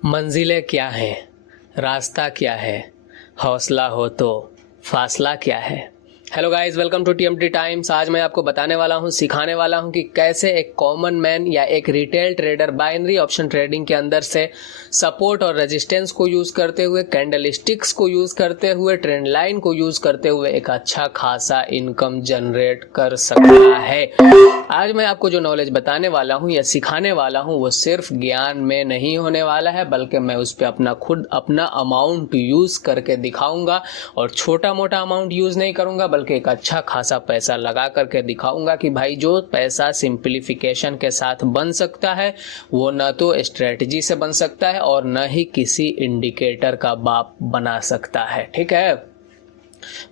मंजिलें क्या हैं, रास्ता क्या है, हौसला हो तो फासला क्या है। Hello guys, welcome to TMT times. आज मैं आपको बताने वाला हूं, सिखाने वाला हूं कि कैसे एक कॉमन मैन या एक retail trader binary option trading के अंदर से सपोर्ट और रेजिस्टेंस को यूज करते हुए, कैंडलस्टिक्स को यूज करते हुए, ट्रेंड लाइन को यूज करते हुए एक अच्छा खासा इनकम जनरेट कर सकता है। आज मैं आपको जो नॉलेज बताने वाला हूं या सिखाने वाला हूं वो सिर्फ ज्ञान में नहीं होने वाला है, बल्कि मैं उस पर अपना अमाउंट यूज करके दिखाऊंगा। और छोटा मोटा अमाउंट यूज नहीं करूंगा, बल्कि एक अच्छा खासा पैसा लगा करके दिखाऊंगा कि भाई जो पैसा सिंप्लीफिकेशन के साथ बन सकता है वो न तो स्ट्रेटजी से बन सकता है और न ही किसी इंडिकेटर का बाप बना सकता है। ठीक है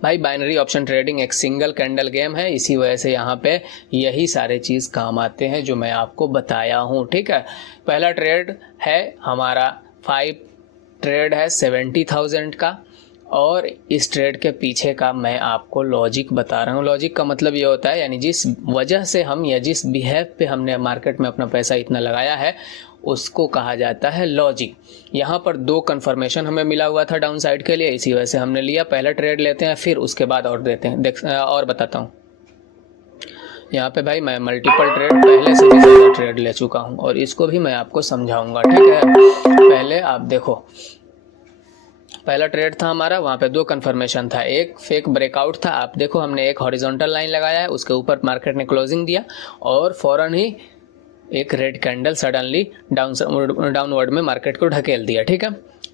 भाई, बाइनरी ऑप्शन ट्रेडिंग एक सिंगल कैंडल गेम है, इसी वजह से यहाँ पे यही सारे चीज़ काम आते हैं जो मैं आपको बताया हूँ। ठीक है, पहला ट्रेड है हमारा 5 ट्रेड है 70,000 का, और इस ट्रेड के पीछे का मैं आपको लॉजिक बता रहा हूँ। लॉजिक का मतलब ये होता है, यानी जिस वजह से हम या जिस बिहेव पे हमने मार्केट में अपना पैसा इतना लगाया है उसको कहा जाता है लॉजिक। यहाँ पर 2 कन्फर्मेशन हमें मिला हुआ था डाउन साइड के लिए, इसी वजह से हमने लिया। पहला ट्रेड लेते हैं, फिर उसके बाद और देते हैं और बताता हूँ। यहाँ पे भाई मैं मल्टीपल ट्रेड पहले से भी ज़्यादा ट्रेड ले चुका हूँ और इसको भी मैं आपको समझाऊंगा। ठीक है, पहले आप देखो, पहला ट्रेड था हमारा, वहाँ पे 2 कन्फर्मेशन था, एक फेक ब्रेकआउट था। आप देखो, हमने एक हॉरिजॉन्टल लाइन लगाया है, उसके ऊपर मार्केट ने क्लोजिंग दिया और फौरन ही एक रेड कैंडल सडनली डाउनवर्ड में मार्केट को ढकेल दिया। ठीक है,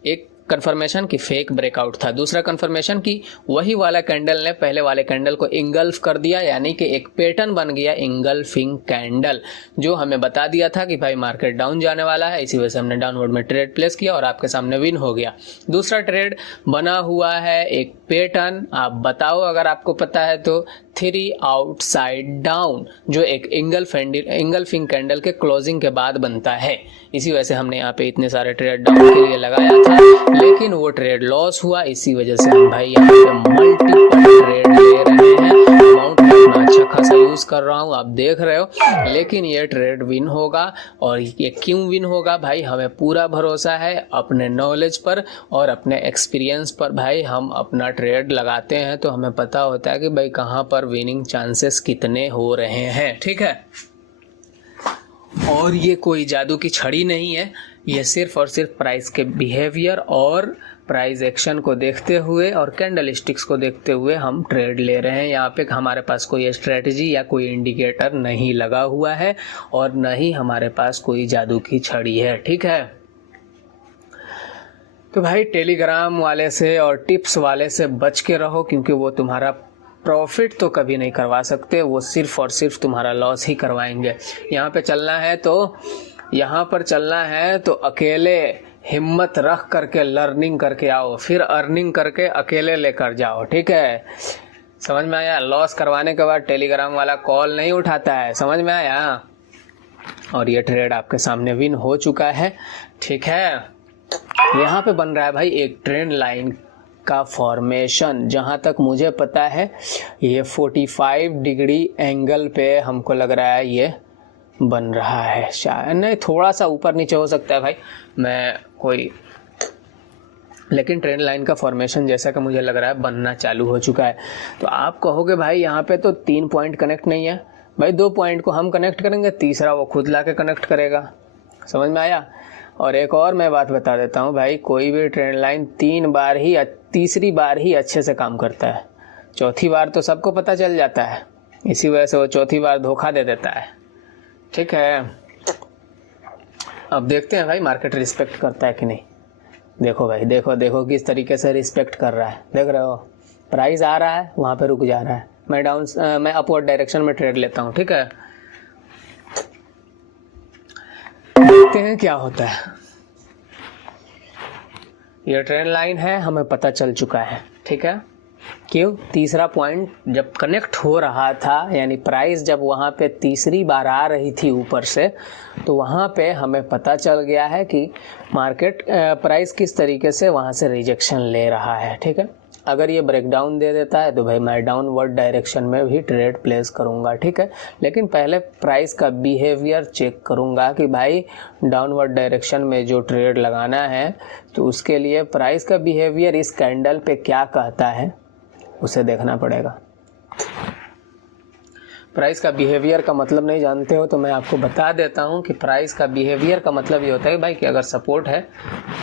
एक कंफर्मेशन की फेक ब्रेकआउट था। दूसरा कंफर्मेशन की वही वाला कैंडल ने पहले वाले कैंडल को इंगल्फ कर दिया, यानी कि एक पैटर्न बन गया इंगल्फिंग कैंडल, जो हमें बता दिया था कि भाई मार्केट डाउन जाने वाला है। इसी वजह से हमने डाउनवर्ड में ट्रेड प्लेस किया और आपके सामने विन हो गया। दूसरा ट्रेड बना हुआ है एक पैटर्न, आप बताओ अगर आपको पता है तो, 3 आउटसाइड डाउन, जो एक इंगल्फिंग कैंडल के क्लोजिंग के बाद बनता है। इसी वजह से हमने यहाँ पे इतने सारे ट्रेड डाउन के लिए लगाया था, लेकिन वो ट्रेड लॉस हुआ। इसी वजह से हम भाई यहाँ पे मल्टीपल ट्रेड ले रहे हैं। अमाउंट में अपना अच्छा खासा यूज कर रहा हूँ, आप देख रहे हो, लेकिन ये ट्रेड विन होगा। और ये क्यों विन होगा भाई, हमें पूरा भरोसा है अपने नॉलेज पर और अपने एक्सपीरियंस पर। भाई हम अपना ट्रेड लगाते हैं तो हमें पता होता है कि भाई कहाँ पर विनिंग चांसेस कितने हो रहे हैं। ठीक है, और ये कोई जादू की छड़ी नहीं है, ये सिर्फ और सिर्फ प्राइस के बिहेवियर और प्राइस एक्शन को देखते हुए और कैंडल स्टिक्स को देखते हुए हम ट्रेड ले रहे हैं। यहाँ पे हमारे पास कोई स्ट्रेटजी या कोई इंडिकेटर नहीं लगा हुआ है और न ही हमारे पास कोई जादू की छड़ी है। ठीक है, तो भाई टेलीग्राम वाले से और टिप्स वाले से बच के रहो, क्योंकि वो तुम्हारा प्रॉफिट तो कभी नहीं करवा सकते, वो सिर्फ और सिर्फ तुम्हारा लॉस ही करवाएंगे। यहाँ पे चलना है तो, यहाँ पर चलना है तो अकेले हिम्मत रख करके लर्निंग करके आओ, फिर अर्निंग करके अकेले लेकर जाओ। ठीक है, समझ में आया? लॉस करवाने के बाद टेलीग्राम वाला कॉल नहीं उठाता है, समझ में आया? और ये ट्रेड आपके सामने विन हो चुका है। ठीक है, यहाँ पे बन रहा है भाई एक ट्रेंड लाइन का फॉर्मेशन। जहाँ तक मुझे पता है ये 45 डिग्री एंगल पे हमको लग रहा है ये बन रहा है, शायद नहीं, थोड़ा सा ऊपर नीचे हो सकता है भाई, मैं कोई, लेकिन ट्रेंड लाइन का फॉर्मेशन जैसा कि मुझे लग रहा है बनना चालू हो चुका है। तो आप कहोगे भाई यहाँ पे तो 3 पॉइंट कनेक्ट नहीं है। भाई 2 पॉइंट को हम कनेक्ट करेंगे, तीसरा वो खुद ला के कनेक्ट करेगा। समझ में आया? और एक और मैं बात बता देता हूँ भाई, कोई भी ट्रेंड लाइन तीसरी बार ही अच्छे से काम करता है, चौथी बार तो सबको पता चल जाता है। इसी वजह से वो चौथी बार धोखा दे देता है। ठीक है, अब देखते हैं भाई मार्केट रिस्पेक्ट करता है कि नहीं। देखो भाई, देखो देखो किस तरीके से रिस्पेक्ट कर रहा है, देख रहे हो? प्राइस आ रहा है, वहाँ पे रुक जा रहा है। मैं अपवर्ड डायरेक्शन में ट्रेड लेता हूँ। ठीक है, देखते हैं क्या होता है। ये ट्रेंड लाइन है, हमें पता चल चुका है। ठीक है, क्यों? तीसरा पॉइंट जब कनेक्ट हो रहा था, यानी प्राइस जब वहाँ पे तीसरी बार आ रही थी ऊपर से, तो वहाँ पे हमें पता चल गया है कि मार्केट प्राइस किस तरीके से वहाँ से रिजेक्शन ले रहा है। ठीक है, अगर ये ब्रेकडाउन दे देता है तो भाई मैं डाउनवर्ड डायरेक्शन में भी ट्रेड प्लेस करूँगा, ठीक है। लेकिन पहले प्राइस का बिहेवियर चेक करूँगा कि भाई डाउनवर्ड डायरेक्शन में जो ट्रेड लगाना है तो उसके लिए प्राइस का बिहेवियर इस कैंडल पे क्या कहता है उसे देखना पड़ेगा। प्राइस का बिहेवियर का मतलब नहीं जानते हो तो मैं आपको बता देता हूँ कि प्राइस का बिहेवियर का मतलब ये होता है भाई कि अगर सपोर्ट है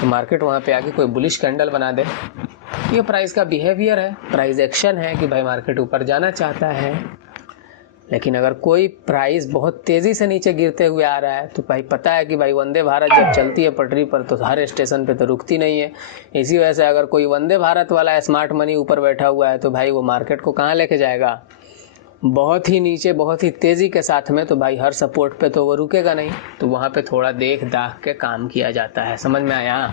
तो मार्केट वहाँ पे आके कोई बुलिश कैंडल बना दे, ये प्राइस का बिहेवियर है, प्राइस एक्शन है कि भाई मार्केट ऊपर जाना चाहता है। लेकिन अगर कोई प्राइस बहुत तेज़ी से नीचे गिरते हुए आ रहा है तो भाई पता है कि भाई वंदे भारत जब चलती है पटरी पर तो हर स्टेशन पे तो रुकती नहीं है। इसी वजह से अगर कोई वंदे भारत वाला स्मार्ट मनी ऊपर बैठा हुआ है तो भाई वो मार्केट को कहाँ लेके जाएगा, बहुत ही नीचे, बहुत ही तेज़ी के साथ में। तो भाई हर सपोर्ट पे तो वो रुकेगा नहीं, तो वहाँ पे थोड़ा देख दाख के काम किया जाता है। समझ में आया?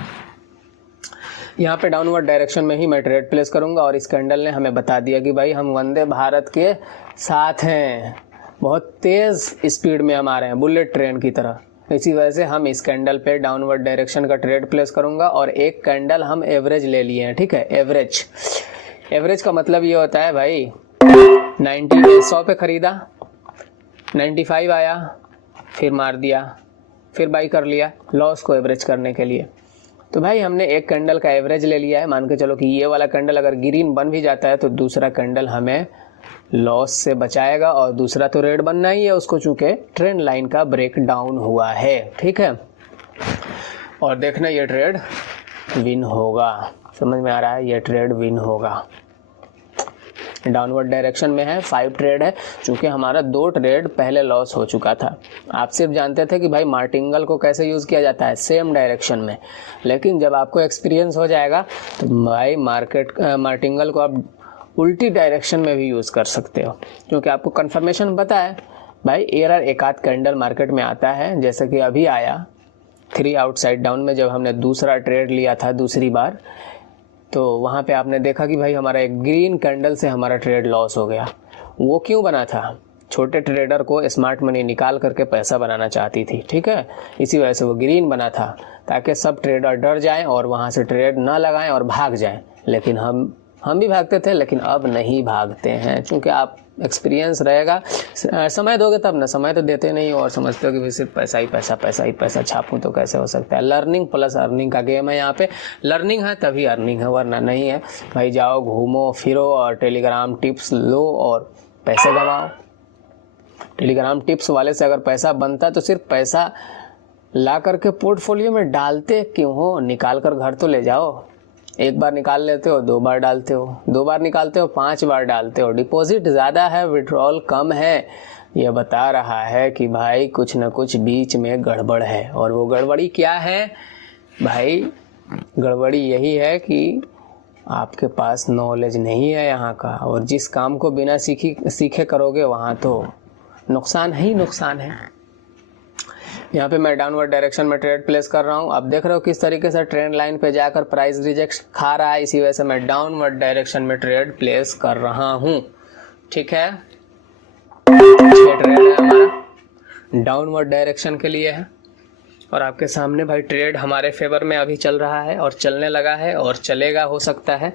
यहाँ पे डाउनवर्ड डायरेक्शन में ही मैं ट्रेड प्लेस करूँगा और इस कैंडल ने हमें बता दिया कि भाई हम वंदे भारत के साथ हैं, बहुत तेज़ स्पीड में हम आ रहे हैं बुलेट ट्रेन की तरह। इसी वजह से हम इस कैंडल पे डाउनवर्ड डायरेक्शन का ट्रेड प्लेस करूँगा। और एक कैंडल हम एवरेज ले लिए हैं, ठीक है। एवरेज का मतलब ये होता है भाई 100 पे ख़रीदा, 95 आया, फिर मार दिया, फिर बाई कर लिया लॉस को एवरेज करने के लिए। तो भाई हमने एक कैंडल का एवरेज ले लिया है। मान के चलो कि ये वाला कैंडल अगर ग्रीन बन भी जाता है तो दूसरा कैंडल हमें लॉस से बचाएगा और दूसरा तो रेड बनना ही है उसको, चूँकि ट्रेंड लाइन का ब्रेक डाउन हुआ है, ठीक है। और देखना ये ट्रेड विन होगा, समझ में आ रहा है? ये ट्रेड विन होगा। डाउनवर्ड डायरेक्शन में है, 5 ट्रेड है। चूँकि हमारा 2 ट्रेड पहले लॉस हो चुका था। आप सिर्फ जानते थे कि भाई मार्टिंगल को कैसे यूज़ किया जाता है, सेम डायरेक्शन में। लेकिन जब आपको एक्सपीरियंस हो जाएगा तो भाई मार्टिंगल को आप उल्टी डायरेक्शन में भी यूज़ कर सकते हो, क्योंकि आपको कन्फर्मेशन पता है भाई। एरर एक आध कैंडल मार्केट में आता है, जैसे कि अभी आया 3 आउटसाइड डाउन में जब हमने दूसरा ट्रेड लिया था दूसरी बार, तो वहाँ पे आपने देखा कि भाई हमारा एक ग्रीन कैंडल से हमारा ट्रेड लॉस हो गया। वो क्यों बना था? छोटे ट्रेडर को स्मार्ट मनी निकाल करके पैसा बनाना चाहती थी, ठीक है। इसी वजह से वो ग्रीन बना था, ताकि सब ट्रेडर डर जाएं और वहाँ से ट्रेड ना लगाएं और भाग जाएं। लेकिन हम भी भागते थे, लेकिन अब नहीं भागते हैं, क्योंकि आप एक्सपीरियंस रहेगा। समय दोगे तब ना, समय तो देते नहीं हो और समझते हो कि सिर्फ पैसा ही पैसा छापूं तो कैसे हो सकता है। लर्निंग प्लस अर्निंग का गेम है। यहाँ पे लर्निंग है तभी अर्निंग है, वरना नहीं है। भाई जाओ घूमो फिरो और टेलीग्राम टिप्स लो और पैसे कमाओ। टेलीग्राम टिप्स वाले से अगर पैसा बनता तो सिर्फ पैसा ला करके पोर्टफोलियो में डालते क्यों हो? निकाल कर घर तो ले जाओ। एक बार निकाल लेते हो, 2 बार डालते हो, 2 बार निकालते हो, 5 बार डालते हो। डिपॉजिट ज़्यादा है, विड्रॉल कम है, ये बता रहा है कि भाई कुछ न कुछ बीच में गड़बड़ है। और वो गड़बड़ी क्या है भाई? गड़बड़ी यही है कि आपके पास नॉलेज नहीं है यहाँ का, और जिस काम को बिना सीखे करोगे वहाँ तो नुकसान ही नुकसान है। यहाँ पे मैं डाउनवर्ड डायरेक्शन में ट्रेड प्लेस कर रहा हूँ। आप देख रहे हो किस तरीके से ट्रेंड लाइन पे जाकर प्राइस रिजेक्ट खा रहा है। इसी वजह से मैं डाउनवर्ड डायरेक्शन में ट्रेड प्लेस कर रहा हूँ, ठीक है। 6 ट्रेड है हमारा, डाउनवर्ड डायरेक्शन के लिए है। और आपके सामने भाई ट्रेड हमारे फेवर में अभी चल रहा है और चलने लगा है और चलेगा, हो सकता है।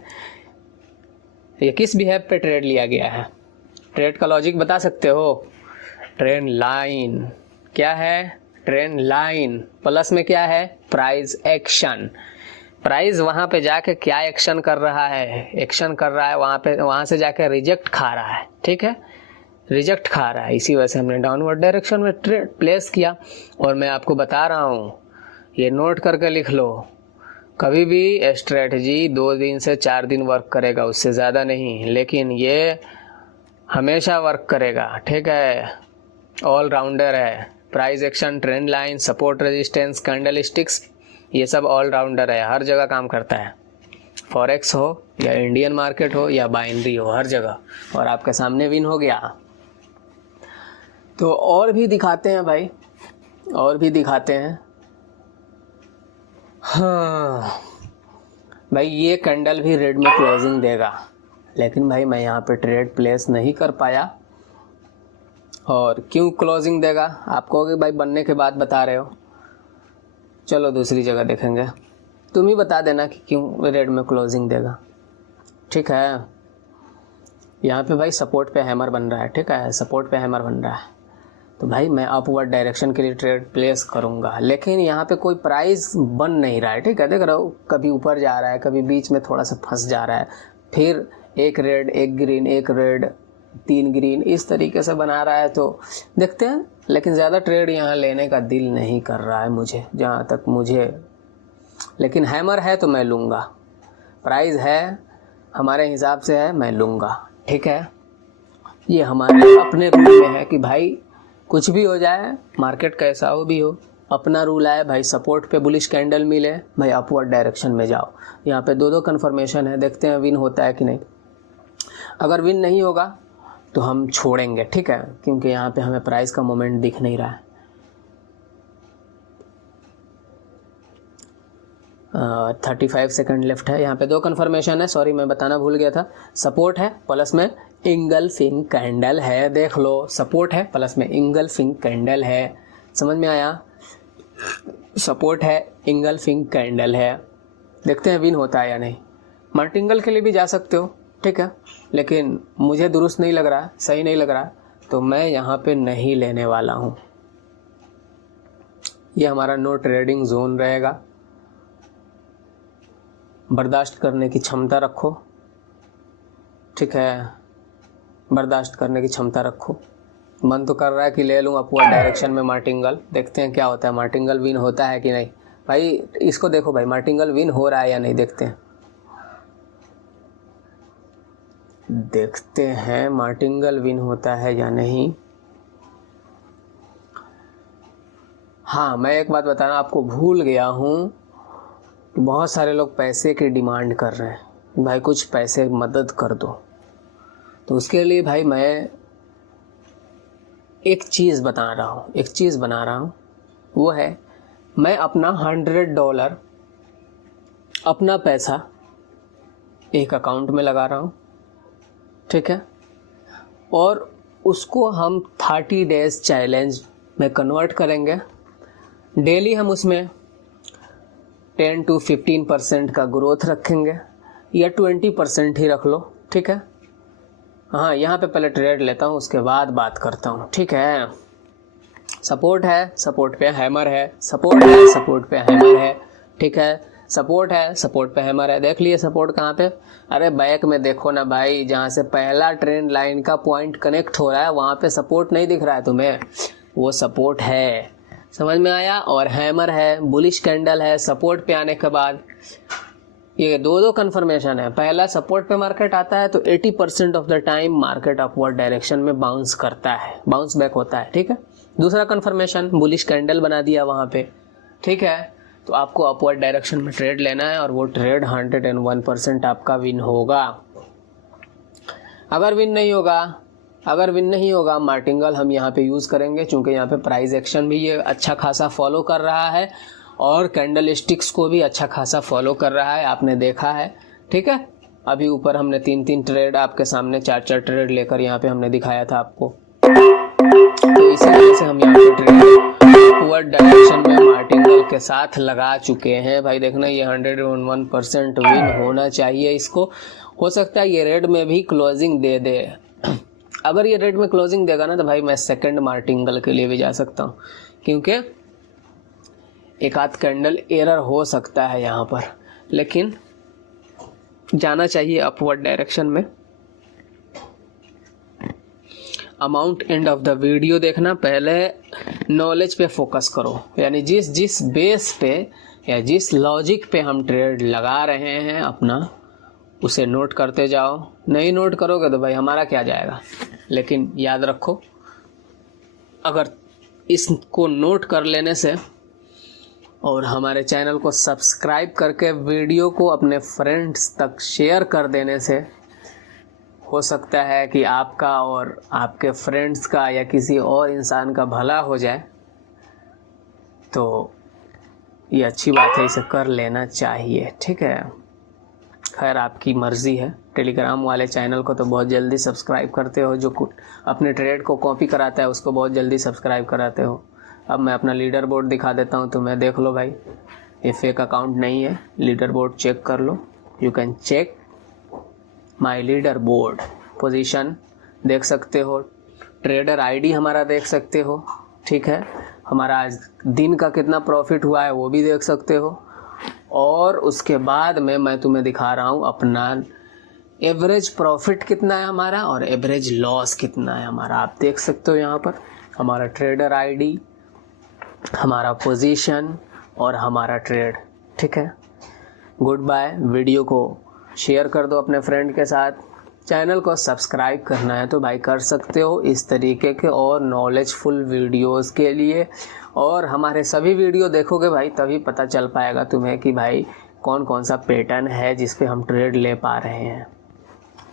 ये किस बिहेव पे ट्रेड लिया गया है? ट्रेड का लॉजिक बता सकते हो? ट्रेंड लाइन क्या है? ट्रेंड लाइन प्लस में क्या है? Price action. प्राइस वहाँ पे जाके क्या एक्शन कर रहा है? एक्शन कर रहा है वहाँ से जाके रिजेक्ट खा रहा है, ठीक है, रिजेक्ट खा रहा है। इसी वजह से हमने डाउनवर्ड डायरेक्शन में ट्रेड प्लेस किया। और मैं आपको बता रहा हूँ, ये नोट करके लिख लो, कभी भी स्ट्रेटजी 2 दिन से 4 दिन वर्क करेगा, उससे ज़्यादा नहीं, लेकिन ये हमेशा वर्क करेगा, ठीक है। ऑल राउंडर है। Price action, trend line, support resistance, candle sticks, ये सब ऑल राउंडर है, हर जगह काम करता है। फॉरेक्स हो या इंडियन मार्केट हो या बाइनरी हो, हर जगह। और आपके सामने विन हो गया। तो और भी दिखाते हैं भाई, और भी दिखाते हैं। हाँ भाई, ये कैंडल भी रेड में क्लोजिंग देगा, लेकिन भाई मैं यहाँ पे ट्रेड प्लेस नहीं कर पाया। और क्यों क्लोजिंग देगा? आप कहोगे भाई बनने के बाद बता रहे हो, चलो दूसरी जगह देखेंगे। तुम ही बता देना कि क्यों रेड में क्लोजिंग देगा, ठीक है। यहाँ पे भाई सपोर्ट पे हैमर बन रहा है, ठीक है, सपोर्ट पे हैमर बन रहा है, तो भाई मैं अपवर्ड डायरेक्शन के लिए ट्रेड प्लेस करूँगा। लेकिन यहाँ पे कोई प्राइस बन नहीं रहा है, ठीक है, देख रहा हो, कभी ऊपर जा रहा है, कभी बीच में थोड़ा सा फंस जा रहा है, फिर एक रेड, एक ग्रीन, एक रेड, 3 ग्रीन, इस तरीके से बना रहा है। तो देखते हैं, लेकिन ज़्यादा ट्रेड यहाँ लेने का दिल नहीं कर रहा है मुझे, जहाँ तक मुझे, लेकिन हैमर है तो मैं लूँगा, प्राइस है हमारे हिसाब से है, मैं लूँगा, ठीक है। ये हमारे अपने रूल में है कि भाई कुछ भी हो जाए, मार्केट कैसा हो भी हो, अपना रूल है भाई, सपोर्ट पे बुलिश कैंडल मिले भाई अपवर्ड डायरेक्शन में जाओ। यहाँ पे 2 कन्फर्मेशन है, देखते हैं विन होता है कि नहीं। अगर विन नहीं होगा तो हम छोड़ेंगे, ठीक है, क्योंकि यहाँ पे हमें प्राइस का मोमेंट दिख नहीं रहा है। 35 सेकंड लेफ्ट है। यहाँ पे 2 कन्फर्मेशन है, सॉरी मैं बताना भूल गया था। सपोर्ट है प्लस में इंगल्फिंग कैंडल है, देख लो, सपोर्ट है प्लस में इंगल्फिंग कैंडल है, समझ में आया। सपोर्ट है, इंगल्फिंग कैंडल है, देखते हैं विन होता है या नहीं। मार्टिंगल के लिए भी जा सकते हो, ठीक है, लेकिन मुझे दुरुस्त नहीं लग रहा, सही नहीं लग रहा, तो मैं यहाँ पे नहीं लेने वाला हूँ। ये हमारा नो ट्रेडिंग जोन रहेगा, बर्दाश्त करने की क्षमता रखो, ठीक है, बर्दाश्त करने की क्षमता रखो। मन तो कर रहा है कि ले लूँ अपवर्ड डायरेक्शन में मार्टिंगल, देखते हैं क्या होता है, मार्टिंगल विन होता है कि नहीं। भाई इसको देखो भाई, मार्टिंगल विन हो रहा है या नहीं, देखते हैं, देखते हैं मार्टिंगल विन होता है या नहीं। हाँ, मैं एक बात बताना आपको भूल गया हूँ, बहुत सारे लोग पैसे की डिमांड कर रहे हैं, भाई कुछ पैसे मदद कर दो। तो उसके लिए भाई मैं एक चीज़ बना रहा हूँ, वो है मैं अपना $100 अपना पैसा एक अकाउंट में लगा रहा हूँ, ठीक है, और उसको हम 30 डेज चैलेंज में कन्वर्ट करेंगे। डेली हम उसमें 10 to 15% का ग्रोथ रखेंगे, या 20% ही रख लो, ठीक है। हाँ, यहाँ पे पहले ट्रेड लेता हूँ, उसके बाद बात करता हूँ, ठीक है। सपोर्ट है, सपोर्ट पे हैमर है, सपोर्ट है, सपोर्ट पे हैमर है, ठीक है, सपोर्ट है, सपोर्ट पे हैमर है। देख लिए सपोर्ट कहाँ पे, अरे बैक में देखो ना भाई, जहाँ से पहला ट्रेंड लाइन का पॉइंट कनेक्ट हो रहा है वहाँ पे सपोर्ट नहीं दिख रहा है तुम्हें, वो सपोर्ट है, समझ में आया। और हैमर है, बुलिश कैंडल है, सपोर्ट पे आने के बाद ये 2 कन्फर्मेशन है। पहला सपोर्ट पे मार्केट आता है तो 80% of the time market upward direction में बाउंस करता है, बाउंस बैक होता है, ठीक है। दूसरा कन्फर्मेशन, बुलिश कैंडल बना दिया वहाँ पे, ठीक है, तो आपको अपवर्ड डायरेक्शन में ट्रेड लेना है, और वो ट्रेड 101% आपका विन होगा। अगर विन नहीं होगा मार्टिंगल हम यहाँ पे यूज़ करेंगे, चूँकि यहाँ पे प्राइस एक्शन भी ये अच्छा खासा फॉलो कर रहा है, और कैंडल स्टिक्स को भी अच्छा खासा फॉलो कर रहा है, आपने देखा है, ठीक है। अभी ऊपर हमने 3 ट्रेड आपके सामने, 4 ट्रेड लेकर यहाँ पे हमने दिखाया था आपको, तो इसी वजह से हम यहाँ पे ट्रेड अपवर्ड डायरेक्शन में मार्टिंगल के साथ लगा चुके हैं। भाई देखना, ये 101% विन होना चाहिए इसको। हो सकता है ये रेड में भी क्लोजिंग दे दे, अगर ये रेड में क्लोजिंग देगा ना तो भाई मैं सेकंड मार्टिंगल के लिए भी जा सकता हूँ, क्योंकि एक आध कैंडल एरर हो सकता है यहाँ पर, लेकिन जाना चाहिए अपवर्ड डायरेक्शन में। Amount end of the video देखना, पहले नॉलेज पे फोकस करो, यानी जिस बेस पे या जिस लॉजिक पे हम ट्रेड लगा रहे हैं अपना, उसे नोट करते जाओ। नहीं नोट करोगे तो भाई हमारा क्या जाएगा। लेकिन याद रखो, अगर इसको नोट कर लेने से और हमारे चैनल को सब्सक्राइब करके वीडियो को अपने फ्रेंड्स तक शेयर कर देने से हो सकता है कि आपका और आपके फ्रेंड्स का या किसी और इंसान का भला हो जाए, तो ये अच्छी बात है, इसे कर लेना चाहिए, ठीक है। खैर आपकी मर्ज़ी है। टेलीग्राम वाले चैनल को तो बहुत जल्दी सब्सक्राइब करते हो, जो अपने ट्रेड को कॉपी कराता है उसको बहुत जल्दी सब्सक्राइब कराते हो। अब मैं अपना लीडर बोर्ड दिखा देता हूँ, तुम्हें देख लो भाई, ये फेक अकाउंट नहीं है, लीडर बोर्ड चेक कर लो, you can check. My leader board, position देख सकते हो, ट्रेडर आईडी हमारा देख सकते हो, ठीक है। हमारा आज दिन का कितना प्रॉफिट हुआ है वो भी देख सकते हो। और उसके बाद में मैं तुम्हें दिखा रहा हूँ अपना एवरेज प्रॉफिट कितना है हमारा और एवरेज लॉस कितना है हमारा। आप देख सकते हो यहाँ पर हमारा ट्रेडर आईडी, हमारा पोजीशन और हमारा ट्रेड, ठीक है। Good bye. वीडियो को शेयर कर दो अपने फ्रेंड के साथ। चैनल को सब्सक्राइब करना है तो भाई कर सकते हो इस तरीके के और नॉलेजफुल वीडियोस के लिए। और हमारे सभी वीडियो देखोगे भाई तभी पता चल पाएगा तुम्हें कि भाई कौन कौन सा पैटर्न है जिस पे हम ट्रेड ले पा रहे हैं।